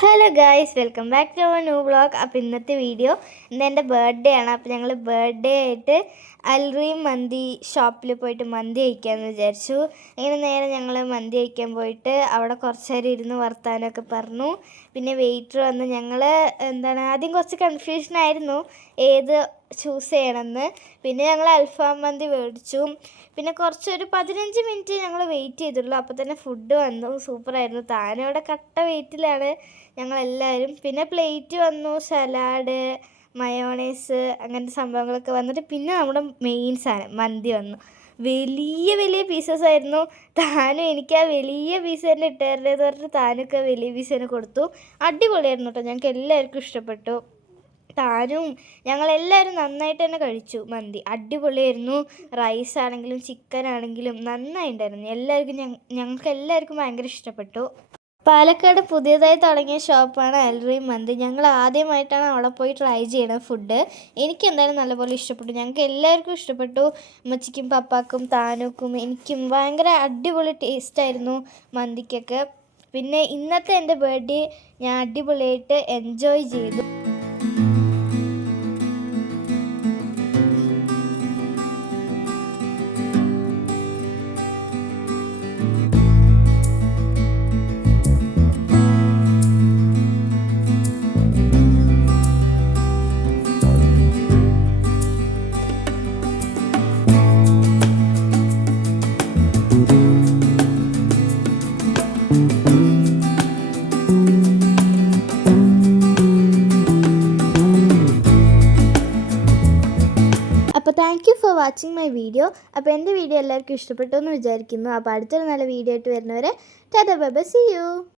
Hello guys, welcome back to our new vlog. അപ്പോൾ ഇന്നത്തെ video ഇന്ന് എൻ്റെ ബർത്ത്ഡേ ആണ്. അപ്പോൾ ഞങ്ങൾ ബർത്ത്ഡേ ആയിട്ട് അൽറീം മന്തി ഷോപ്പിൽ പോയിട്ട് മന്തി കഴിക്കാമെന്ന് വിചാരിച്ചു. അങ്ങനെ നേരെ ഞങ്ങൾ മന്തി കഴിക്കാൻ പോയിട്ട് അവിടെ കുറച്ച് നേരം ഇരുന്ന് വർത്താനമൊക്കെ പറഞ്ഞു. പിന്നെ വെയിറ്റർ വന്ന് ഞങ്ങൾ ആദ്യം കുറച്ച് കൺഫ്യൂഷനായിരുന്നു ഏത് ചൂസ് ചെയ്യണമെന്ന്. പിന്നെ ഞങ്ങൾ അൽഫാം മന്തി മേടിച്ചു. പിന്നെ കുറച്ചൊരു 15 മിനിറ്റ് ഞങ്ങൾ വെയിറ്റ് ചെയ്തുള്ളൂ. അപ്പോൾ തന്നെ ഫുഡ് വന്നു. സൂപ്പറായിരുന്നു. താനവിടെ കട്ട വെയിറ്റിലാണ് ഞങ്ങളെല്ലാവരും. പിന്നെ പ്ലേറ്റ് വന്നു, സലാഡ്, മയോണൈസ്, അങ്ങനത്തെ സംഭവങ്ങളൊക്കെ വന്നിട്ട് പിന്നെ നമ്മുടെ മെയിൻ സാധനം മന്തി വന്നു. വലിയ വലിയ പീസസ് ആയിരുന്നു. താനും എനിക്ക് ആ വലിയ പീസ് തന്നെ ഇട്ടുതരേണ്ടതെന്ന് പറഞ്ഞിട്ട് താനൊക്കെ വലിയ പീസ് തന്നെ കൊടുത്തു. അടിപൊളിയായിരുന്നു കേട്ടോ. ഞങ്ങൾക്ക് എല്ലാവർക്കും ഇഷ്ടപ്പെട്ടു. താനും ഞങ്ങളെല്ലാവരും നന്നായിട്ട് തന്നെ കഴിച്ചു. മന്തി അടിപൊളിയായിരുന്നു. റൈസ് ആണെങ്കിലും ചിക്കൻ ആണെങ്കിലും നന്നായിട്ടുണ്ടായിരുന്നു. ഞങ്ങൾക്ക് എല്ലാവർക്കും ഭയങ്കര ഇഷ്ടപ്പെട്ടു. പാലക്കാട് പുതിയതായി തുടങ്ങിയ ഷോപ്പാണ് അൽറീം മന്തി. ഞങ്ങൾ ആദ്യമായിട്ടാണ് അവിടെ പോയി ട്രൈ ചെയ്യണത് ഫുഡ്. എനിക്ക് എന്തായാലും നല്ലപോലെ ഇഷ്ടപ്പെട്ടു. ഞങ്ങൾക്ക് എല്ലാവർക്കും ഇഷ്ടപ്പെട്ടു. അമ്മച്ചിക്കും പപ്പാക്കും താനുക്കും എനിക്കും ഭയങ്കര അടിപൊളി ടേസ്റ്റായിരുന്നു മന്തിക്കൊക്കെ. പിന്നെ ഇന്നത്തെ എൻ്റെ ബർത്ത്ഡേ ഞാൻ അടിപൊളിയായിട്ട് എൻജോയ് ചെയ്തു. അപ്പോൾ thank you for watching my video. അപ്പോൾ എൻ്റെ വീഡിയോ എല്ലാവർക്കും ഇഷ്ടപ്പെട്ടു എന്ന് വിചാരിക്കുന്നു. അപ്പോൾ അടുത്തൊരു നല്ല വീഡിയോ ആയിട്ട് വരുന്നവരെ tata bye bye, see U.